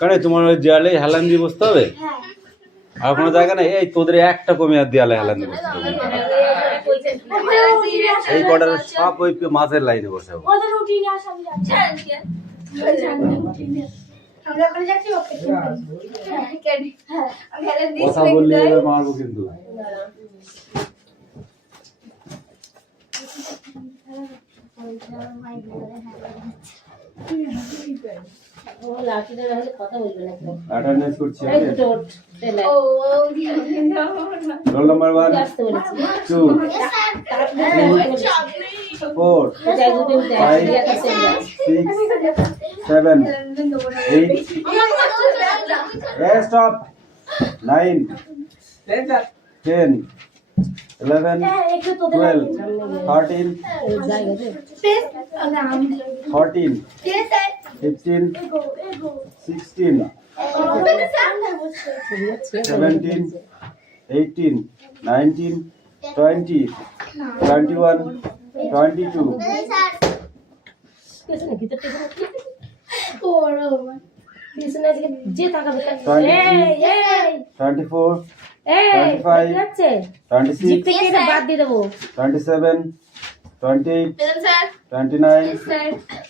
কারণ তোমার ওই দেয়ালে হেলান দিয়ে বসতে হবে আর কোনো জায়গা নেই। এই তোদের একটা কমে আর দেয়ালে হেলান দিয়ে বসতে হবে। এই কটার সব ওই মাছের লাইনে বসে হবে। কথা বললে এবার মারবো কিন্তু। অ্যাটেন্ডেন্স করছি আমি। রোল নাম্বার 1 2 4 5 6 7 8 stop 9 10 11 12 13 14 15 16 17 18 19 20 21 22 24 25 26 27 28 29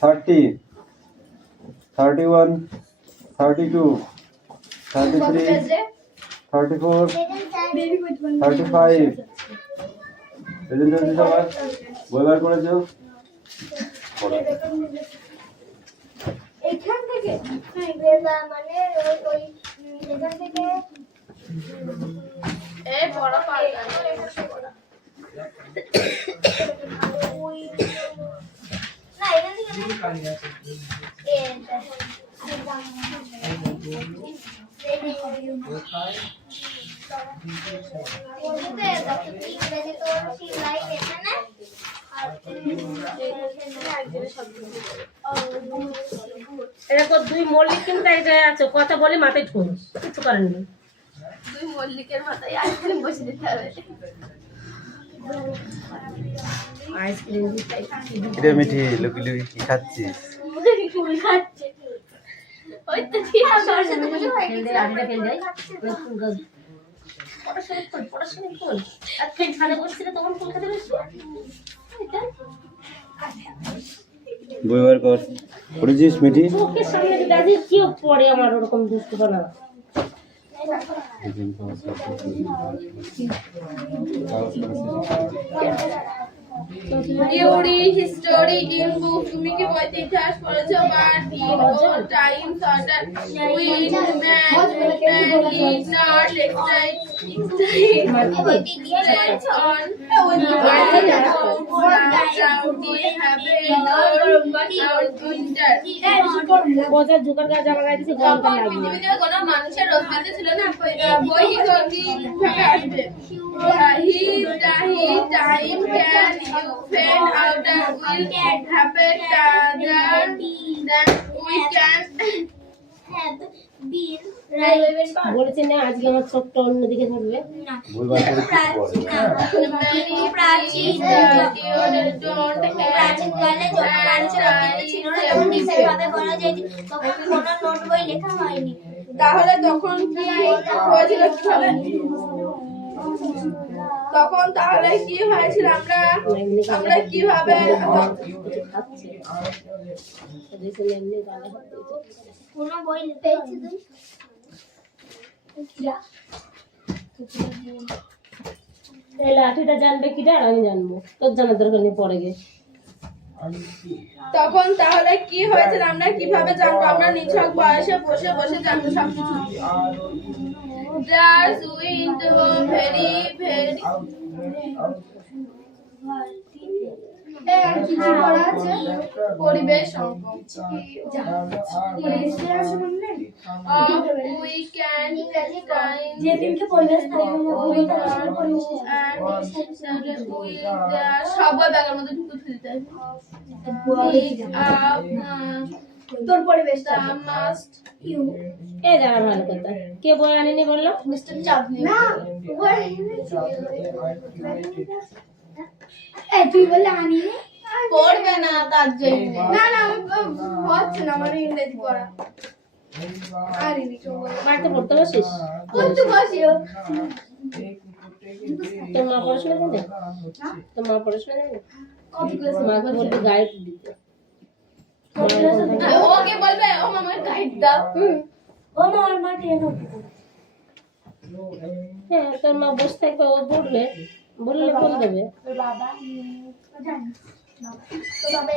30 31 32 33 34 35 প্রেজেন্টেশন সবার বইবার করেছো এখান থেকে মানে ওই এখান থেকে এই বড় পাল্টা না এখান থেকে এরকম দুই মল্লিক কিন্তু এই জায়গায় আছে, কথা বলে মাথায় ঠোল কিছু করেননি। দুই মল্লিকের মাথায় আইসক্রিম বসে দিতে হবে। আইসক্রিম কিরে মিঠি লুকি লুকি কি খাচ্ছিস? ফুল খাচ্ছে ওই তো ঠিক আছে সরষে বসে হয়ে গেছে আন্ডা ফেল যায় পড়াশোনা কর আর তুই খানে বসছিল তখন ফুল খেতে বসবি বইবার কর পড়েছিস মিঠি? চোখের সামনে দাদি কি পড়ে আমার ওরকম দুষ্টু বানা থিওরি হিস্টোরি ইন বুক তুমি কি বইতে ইতিহাস পড়েছো but in all time certain win man is not lakeside it's on বাজার জোগাড় করা জামা গায়ে দিছে গরম কাল লাগবে পৃথিবীতে কোনো মানুষের রোজগার ছিল না বই হিসেবে আসবে he time can you find out that will happen than we can have been বলেছে না আজকে আমার চোখটা অন্যদিকে থাকবে বইবার করে কি তাহলে তখন কি হয়েছিল তখন তাহলে কি হয়েছিল আমরা কিভাবে কোন বই পেয়েছি এই লাঠিটা জানবে কিটা আর আমি জানবো তোর জানার দরকার নেই পরে গিয়ে তখন তাহলে কি হয়েছিল আমরা কিভাবে জানবো আমরা নিছক বয়সে বসে বসে জানবো সবকিছু There's wind very পরিবেশ যেদিনকে পরিবেশ সবাই ব্যাগের মধ্যে ঢুকে ফেলতে তোর পরিবেশটা মাস্ট ইউ এই দাঁড়া ভালো কথা কে বই আনেনি বললো মিস্টার চাঁদনি না তুই বলে আনিনি পড়বে না তার জন্য। না না হচ্ছে না আমার ইংরেজি পড়া। আর বাড়িতে পড়তে বসিস? পড়তে বসিও। তোর মা পড়াশোনা জানে? তোর মা পড়াশোনা জানে? কপি করে মাকে বলবি গাইড দিতে। ওকে বলবে ও মামার গাইড দাও। ও মা আর মা কেন? হ্যাঁ, তোর মা বসে থাকবে, ও পড়বে, বললে বল দেবে। তোর বাবা জানি তোর বাবা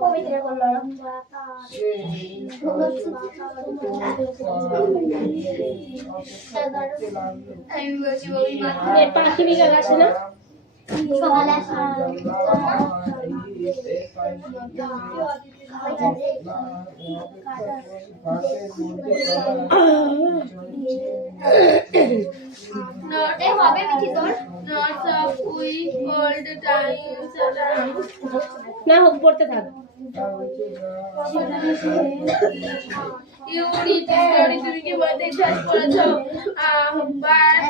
পবিত্র বললো আমি বলছি ওই মা পাখি বিকাল আসে না? সকালে নটে হবে মিঠি তোর নটস অফ উই ওল্ড টাইমস না হোক, পড়তে থাক। You read the story তুমি কি বলতে ইতিহাস পড়েছো? But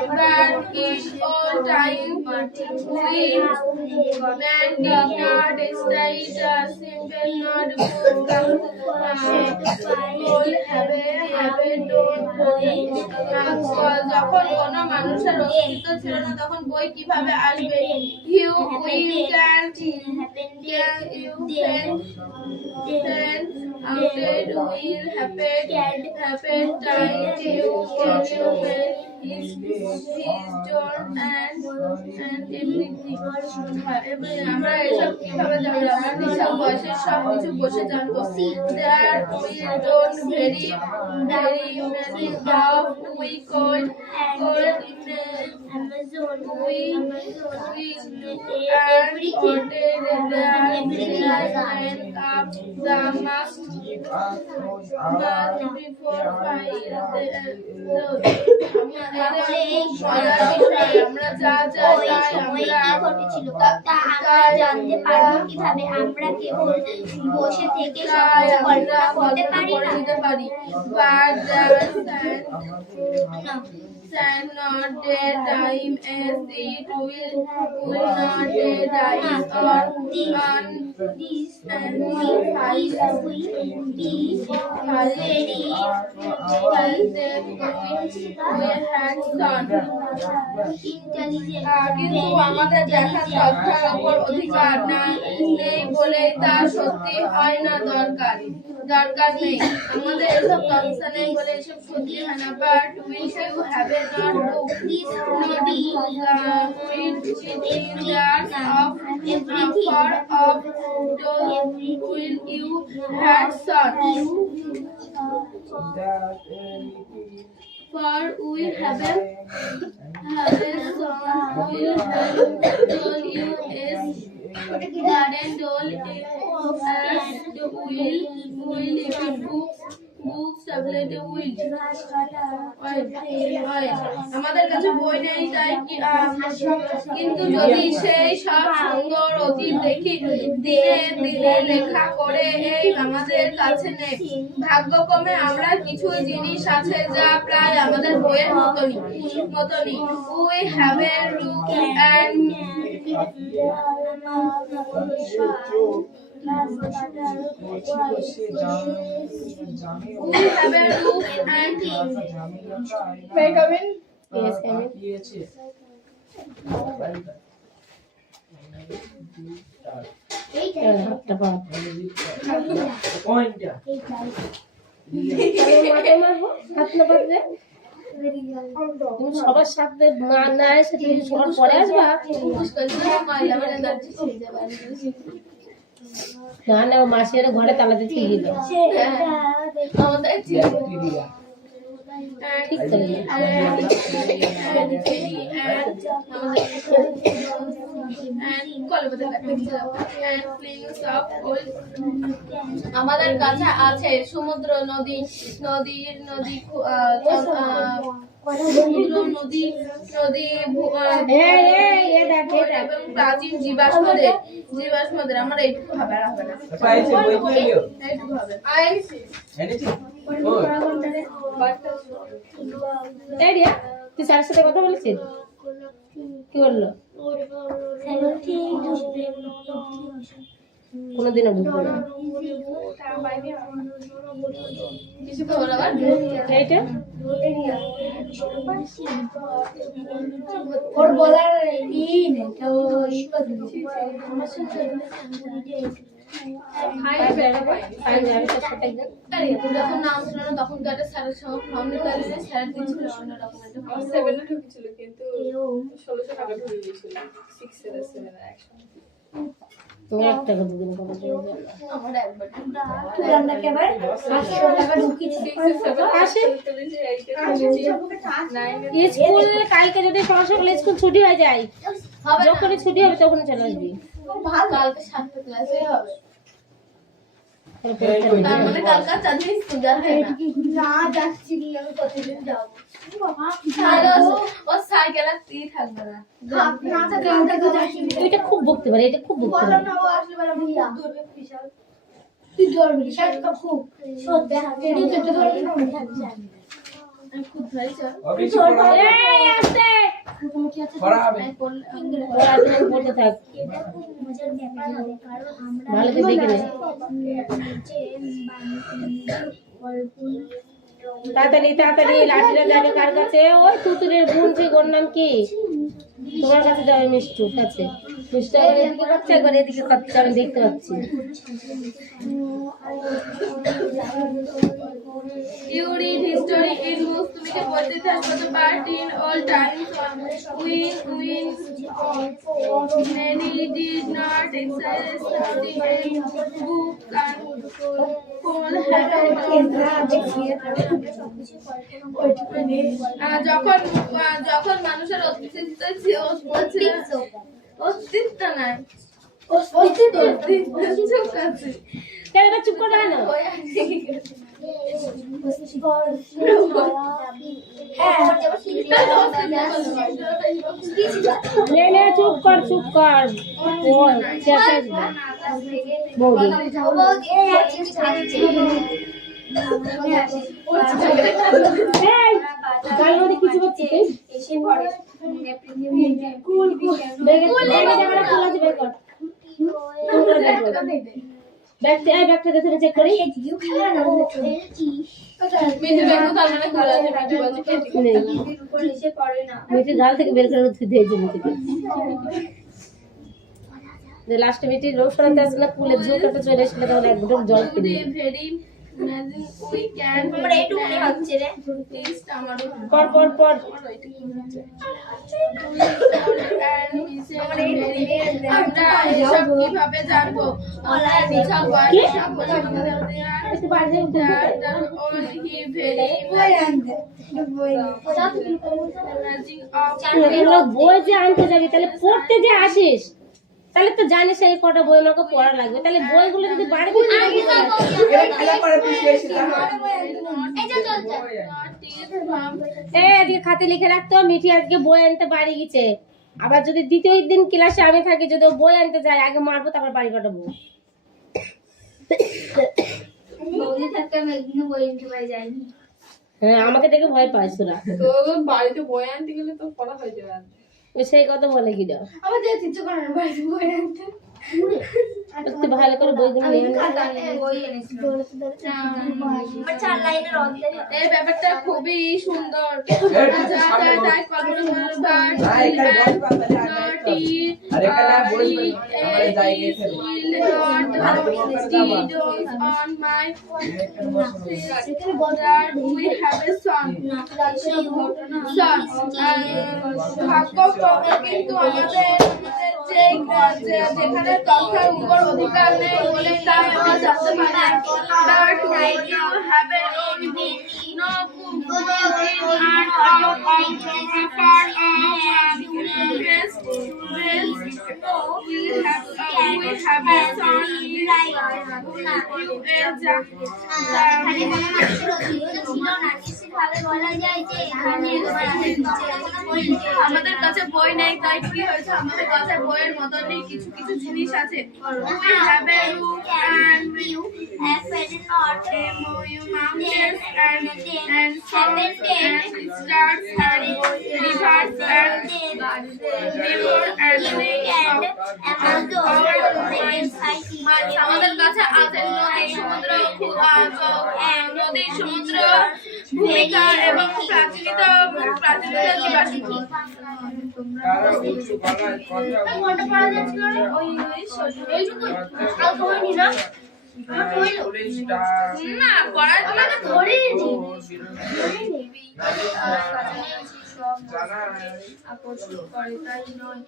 in all time man did not stay the simple not যখন কোনো মানুষের অস্তিত্ব ছিল না তখন বই কিভাবে আসবে? You will can outed will happen time you his done and everything. আমরা এসব কিভাবে জানবো? আমরা নিঃশ্বাস বয়সের সব কিছু বসে জানবো। There will don't very many of we could Amazon we and ordered the must before আমরা যা যা ঘটেছিল তা আমরা জানতে পারবো কিভাবে? আমরা কেবল বসে থেকে সব কল্পনা করতে পারি না। But and not their time as it will not their time or on This and will be কিন্তু আমাদের দেখার তথ্যের উপর অধিকার নেই বলে তা সত্যি হয় না। দরকার নেই আমাদের এসব তথ্য নেই বলে এসব সত্যি হয় না। But will you have a not book will you had son for we have a son will have told you is garden doll as the will if it books tablet will আমাদের কাছে বই নেই তাই কিন্তু যদি সেই সব সুন্দর অতীত দেখি দিনে দিনে লেখা করে এই আমাদের কাছে নেই। ভাগ্যক্রমে আমরা কিছু জিনিস আছে যা প্রায় আমাদের বইয়ের মতনই we have a book and we have a roof and may I come in? Yes, come in. হাতটা পাও। মাঠে মারবো, হাত না পারবে। তুমি সবার সাথে না এসে তুমি সবার পরে আসবা। না না, ও মাসির ঘরে তালাতে ঠিক দিল। আমাদের ঠিক করে আমাদের কাছে আছে সমুদ্র নদী এবং প্রাচীন জীবাশ্মদের আমার এইটুকু হবে আর হবে না। এইটুকু হবে। তুই স্যারের সাথে কথা বলেছিস? কি বললো? কোনোদিনও বুঝবো না। কিছু খবর আবার এইটা ওর বলার ই নেই তো যখন নাম ছিল না তখন তো একটা স্যারের সঙ্গে ফর্ম নিতে আসলে স্যার দিয়েছিল অন্যরকম একটা form। 7 ঢুকেছিল কিন্তু 1600 টাকা ঢুকে গিয়েছিল 6 এর 7 এর একসঙ্গে। তুমি একটা করে দিন করে আমার একবার আমরা কেবল 500 টাকা ঢুকিয়েছি আসে স্কুল কালকে যদি সকালে স্কুল ছুটি হয়ে যায়, হবে যখন ছুটি হবে তখন চলে আসবি। কালকে 7টা ক্লাসে হবে তার মানে কালকে চাঁদনি স্কুল যাবে না না যাচ্ছি কি আমি প্রতিদিন যাব বাবা তাহলে ও সাইকেল আর তুই থাকবে না না থাকে আমরা তো যাচ্ছি এটা খুব বকতে পারে, এটা খুব বকতে পারে। না ও আসলে বলে ভैया দৌড়বে বিশাল তুই দৌড়বি শার্ট কা খুব সত্যি হাতে নিতে তো দৌড়বি না মনে থাকছে আমি খুব ভাই চল এই আসতে তুমি কি আছে ওরা তুমি পড়তে থাক, এটা খুব মজার ব্যাপার হবে কারণ আমরা ভালো করে দেখে নে। তাড়াতাড়ি তাড়াতাড়ি লাঠিটা যাবে কার কাছে? ওই তুতুরের বোন যে ওর নাম কি? তোমার কাছে যাবে মিষ্টুর কাছে। মিষ্টু একবার এদিকে খাচ্ছে একবার এদিকে খাচ্ছে, আমি দেখতে পাচ্ছি। You read history in books তুমি যে পড়তে থাকো তো part in all times when many did not exercise study and book and could have যখন মানুষের অস্তিত্ব নাই অস্তিত্ব আছে কেন এটা চুপ করে না? নে নে চুপ কর চুপ কর। ও চেঁচাস না বৌদি। এই গাল মধ্যে কিছু হচ্ছে ব্যাগটা দেখে চেক করি। মেয়েটির গাল থেকে বের করে উঠতে দিয়েছে মেয়েটিকে। লাস্টে মেয়েটির রোগ সরাতে আসলে কুলের ঝোঁক একটা চলে এসেছিল, তখন এক ঘুটক জল পেয়ে পর পর পর আমরা এসব কিভাবে জানবো? বই যে আনতে যাবি তাহলে পড়তে যে আসিস তাহলে তো জানিস এই কটা বই আমাকে পড়া লাগবে, তাহলে বইগুলো যদি বাড়িতে আজকে খাতে লিখে রাখতো মিঠি আজকে বই আনতে বাড়ি গেছে। আবার যদি দ্বিতীয় দিন ক্লাসে আমি থাকি, যদি ও বই আনতে যায় আগে মারবো তারপর বাড়ি পাঠাবো। হ্যাঁ আমাকে দেখে ভয় পাইছ ওরা, তো বাড়িতে বই আনতে গেলে তো পড়া হয়ে যাবে। ওই সেই কথা বলে কি দাও একটু ভালো করে বইগুলো নিয়ে এই ব্যাপারটা খুবই সুন্দর। কিন্তু আমাদের যেখানে তথ্যের উপর অধিকার নেই বলে তা আমরা জানতে পারি। আমাদের কাছে বই নেই তাই কি হয়েছে, আমাদের কাছে বইয়ের মতনই কিছু কিছু জিনিস আছে। We have a roof and we have mountains and songs and stars and rivers and river and lakes of our minds. আমাদের কাছে আছে নদী সমুদ্র নদী সমুদ্র ভূমিকা এবং প্রাচীনিত জীবাশ্ম। কোনটা পড়া যাচ্ছিল রে? ওই এইটুকুই আর হয়নি না? আমার হইলো না পড়ার তোমাকে ধরে আকর্ষণ করে তাই নয়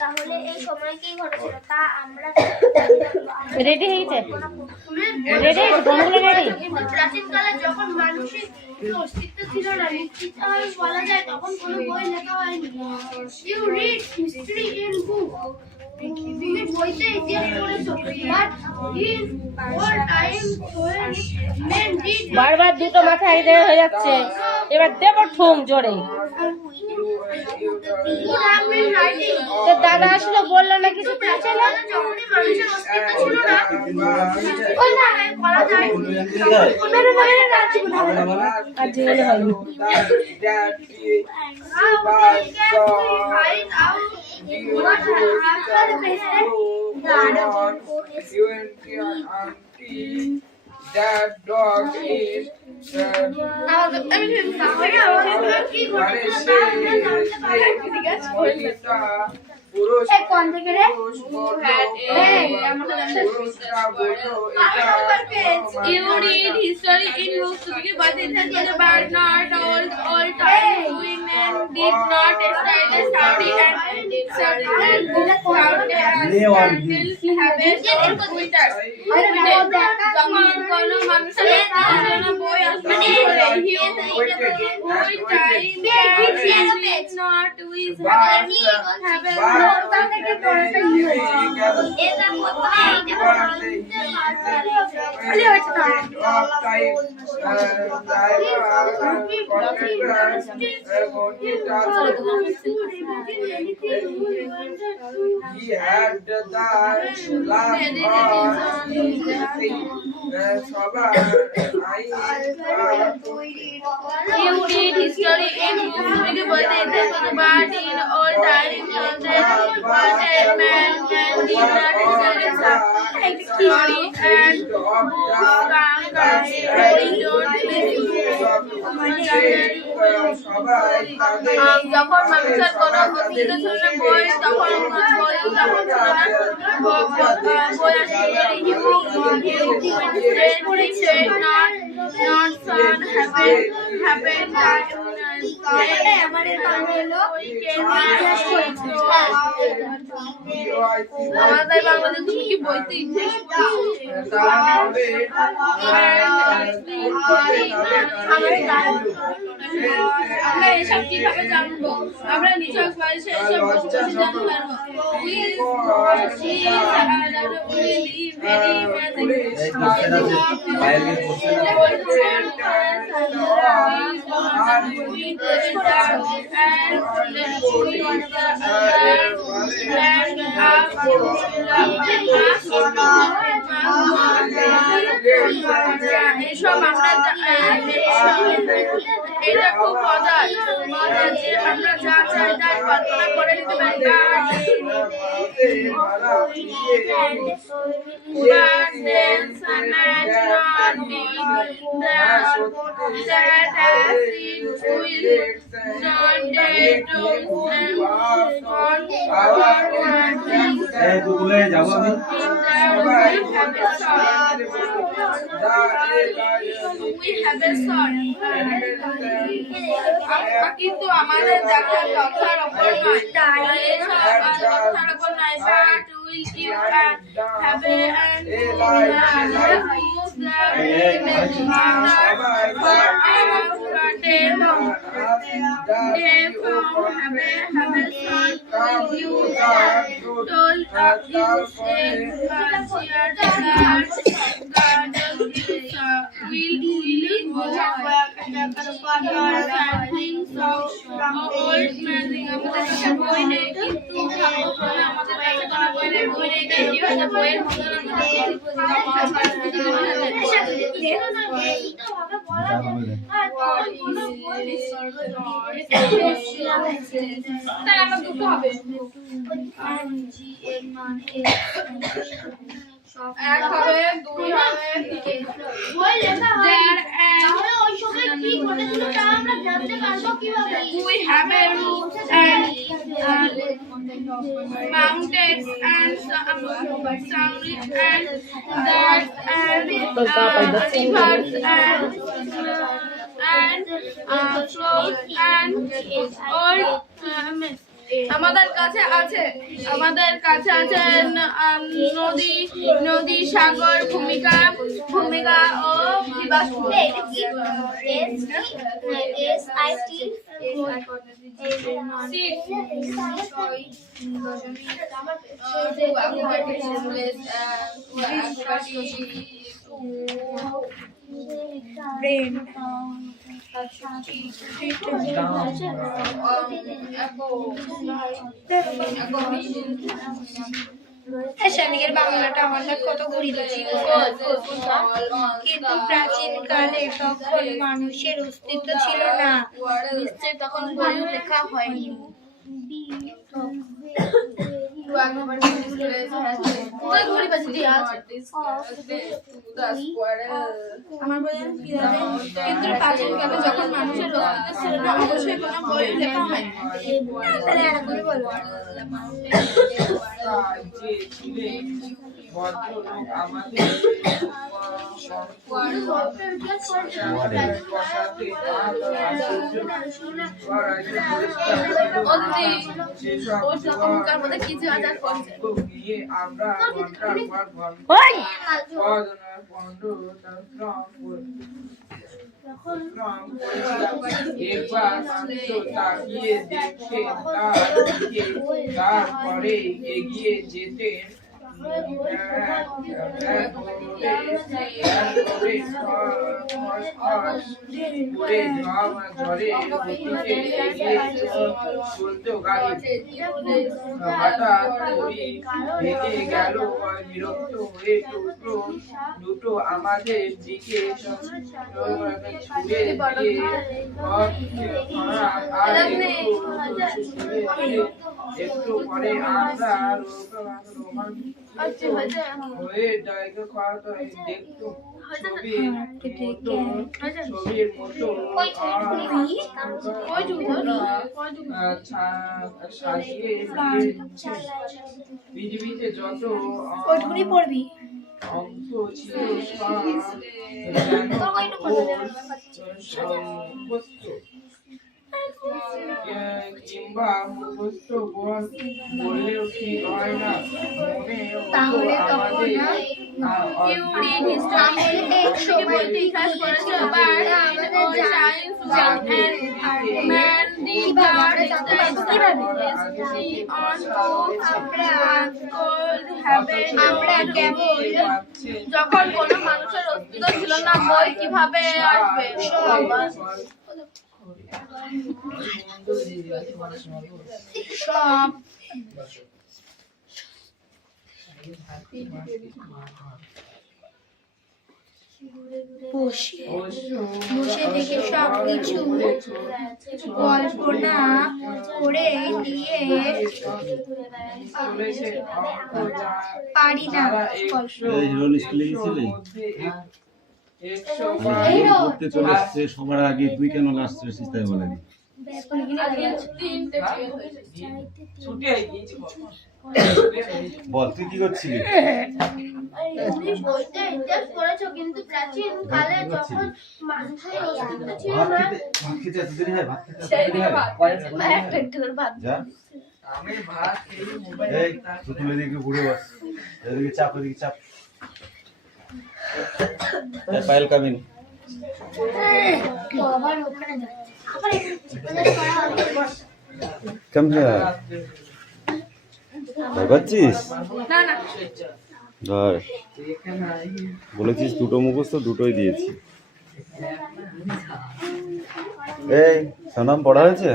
তাহলে এই সময় কি ঘটেছিল তা আমরা রেডি হয়েছে রেডি বোমগুলো রেডি কিন্তু প্রাচীনকালে যখন মানুষের কোনো অস্তিত্ব ছিল না, নিশ্চিত বলা যায় তখন কোনো বই লেখা হয়নি। You read history in book, তুমি বইতে ইতিহাস পড়েছো, but in all time men did বারবার দুটো মাথা এক জায়গায় হয়ে যাচ্ছে, এবার দেবো ঠুং জোরে। would have been writing. তো দাদা আসলে বললো না কিছু প্রাচীনকালে যখনই মানুষের অস্তিত্ব ছিল না, ওই না বলা যায় ওনার মনে রাজ্য আর জীবনে হয়নি। how they can find out what after the president That dog is তাহলে আমাদের কি ঘটেছিল তা আমরা জানতে পারলাম। এই কোন থেকে রে? You read history in books to be but it has been about not all time women did not establish study and যখন কোন মানুষের বই আসবে not with এটা কোথায় He had the last You read history in books but it has been about in all time was a man and did not establish history and যখন মানুষের কোনো অতীত ছিল না বই তখন বই তখন ছিল না বই আসলে not son happen that আমাদের বাংলা হলো আমাদের বাংলাদেশ তুমি কি বইতে আমরা এসব কিভাবে জানবো? আমরা নিছক বয়সে এসব জানতে পারবো। এসব আমরা এটা খুব মজার যে আমরা যা চাই তাই কল্পনা করে নিতে পারি যাবো আমি কিন্তু আমাদের দেখার কথার উপর নয় কথার উপর নয় but will you have and old magic আমাদের কাছে বই নেই কিন্তু আমাদের কাছে কোনো বই নেই কিন্তু হয়তো বইয়ের মতন তাই আমার দুটো হবে এক হবে দুই হবে তিন বই লেখা হয় তাহলে ওই সময় কি ঘটেছিল তা আমরা জানতে পারবো কিভাবে we have a roof and mountains and sunny and that and rivers and flows and all আমাদের কাছে আছে নদী নদী সাগর ভূমিকা ও জীবাশ্ম শানিকের বাংলাটা আমাদের কত গরিব ছিল কিন্তু প্রাচীনকালে তখন মানুষের অস্তিত্ব ছিল না নিশ্চয় তখন বইও লেখা হয়নি আমার বই কিন্তু প্রাচীনকালে যখন মানুষের অস্তিত্ব ছিল না অবশ্যই কোনো বই লেখা হয়নি তাহলে আর করে বলবো ভদ্রলোক আমাদের আমরা ঘন্টার পর একবার মাত্র তাকিয়ে দেখতেন তার দিকে তারপরে এগিয়ে যেতেন দুটো আমাদের দিকে একটু পরে আমরা হয়ে জায়গা খাওয়াতে দেখতো ছবির মতো সাজিয়ে পৃথিবীতে যত পড়বি অংশ ছিল কিংবা মুখস্থ বললেও ঠিক হয় না মনে তাহলে তখন যখন কোনো মানুষের অস্তিত্ব ছিল না বই কিভাবে আসবে সব বসে থেকে সবকিছু কল্পনা করে দিয়ে পারি না পড়তে চলে এসছে সবার আগে তুই কেন লাস্ট এসেছিস তাই বলেনি বল তুই কি করছিলি তুমি বইতে ইতিহাস পড়েছো কিন্তু প্রাচীন কালে যখন মানুষের অস্তিত্ব ছিল না ভাত খেতে এত দেরি হয় ভাত খেতে যা আমি ভাত খেয়ে মোবাইল এই তুই এদিকে ঘুরে বস এদিকে চাপ পায়েল কামিন আবার ওখানে যাও আবার এখানে পড়া হবে কাম হিয়ার ভাবছিস না না ধর বলেছিস দুটো মুখস্থ দুটোই দিয়েছি এই সোনাম পড়া হয়েছে?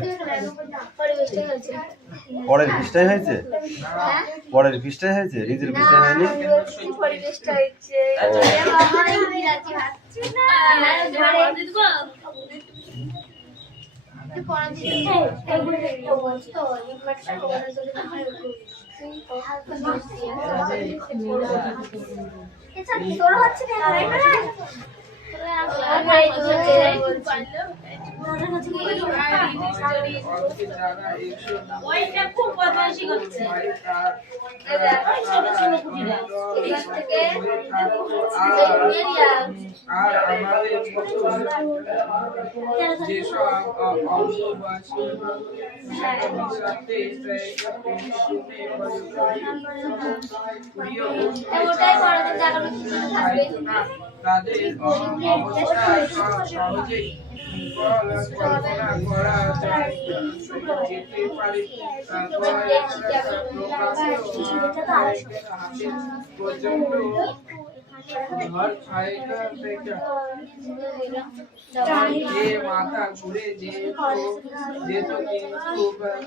পরের পৃষ্ঠায় হয়েছে? পরের পৃষ্ঠায় হয়েছে, নিজের পৃষ্ঠায় হয়নি? তোর হচ্ছে ওইটা খুব বদমাইশি করছে। আর আমাদের যেসব অংশবাসী তাদের অবস্থা সহজেই কল্পনা করা যেতে পারে। পর্যন্ত ঘর ছাইটা থেকে যে মাথা ঘুরে যেত কিন্তু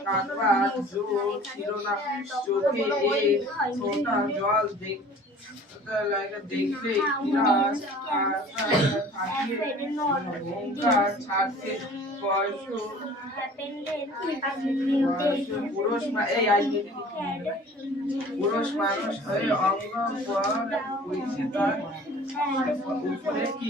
কাঁদবার জোর ছিল না। চোখে এক ফোঁটা জল দেখলে ছাড়তে পুরুষ মানুষ হয়ে অঙ্গ হয়েছে তার উপরে কি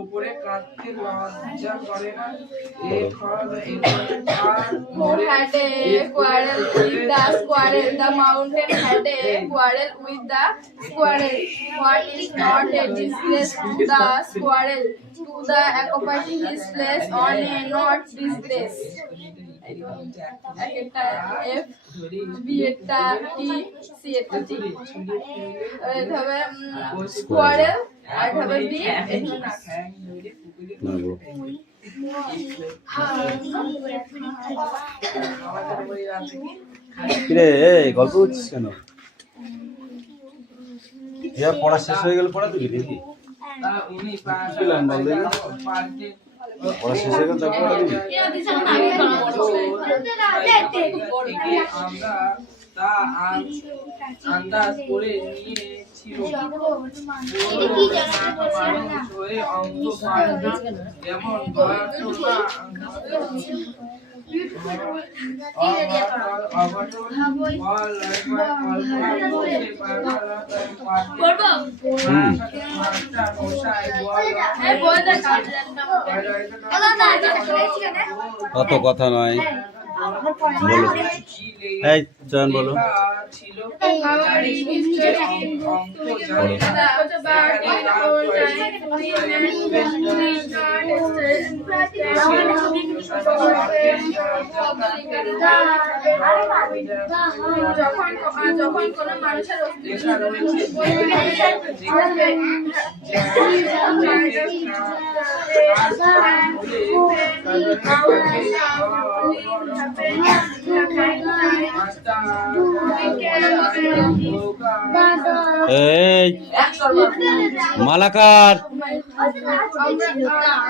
উপরে কাঁদতে লজ্জা করে না। Had a quarrel with the squirrel. The mountain had a quarrel with the squirrel. What is not a disgrace to the squirrel? To the accompany his place on a not disgrace. একটা F B একটা T C একটা T এভাবে squirrel আর এভাবে B না গো। কিরে এই গল্প হচ্ছিস কেন? এবার পড়া শেষ হয়ে গেল, পড়া দিবি দেখি? পড়া শেষ হয়ে গেল তারপর পড়া দিবি? আমরা তা আন্দাজ করে নিয়েছিল। যেমন অত কথা নয়, বলো। এই চয়ন বলো। যখন কোনো মানুষের এই মালাকার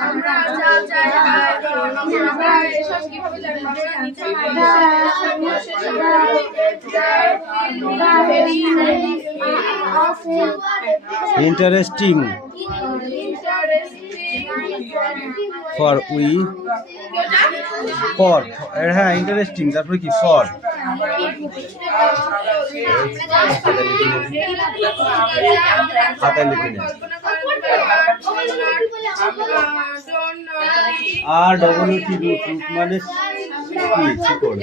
আমরা যা চাই আমরা এসব কিভাবে জানবো? ইন্টারেস্টিং ফর উই ফর, হ্যাঁ ইন্টারেস্টিং, তারপরে কি ফর? খাতায় লিখে নে। আর ডবল কি রুট, রুট মানে কি শিকড়।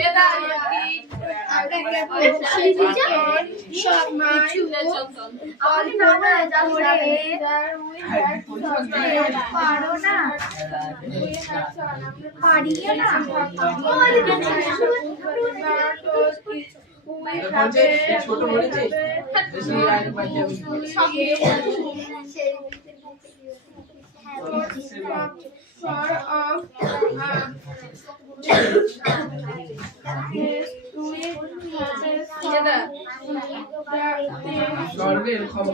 ছোট বলেছে sort of স্বর্গের খবর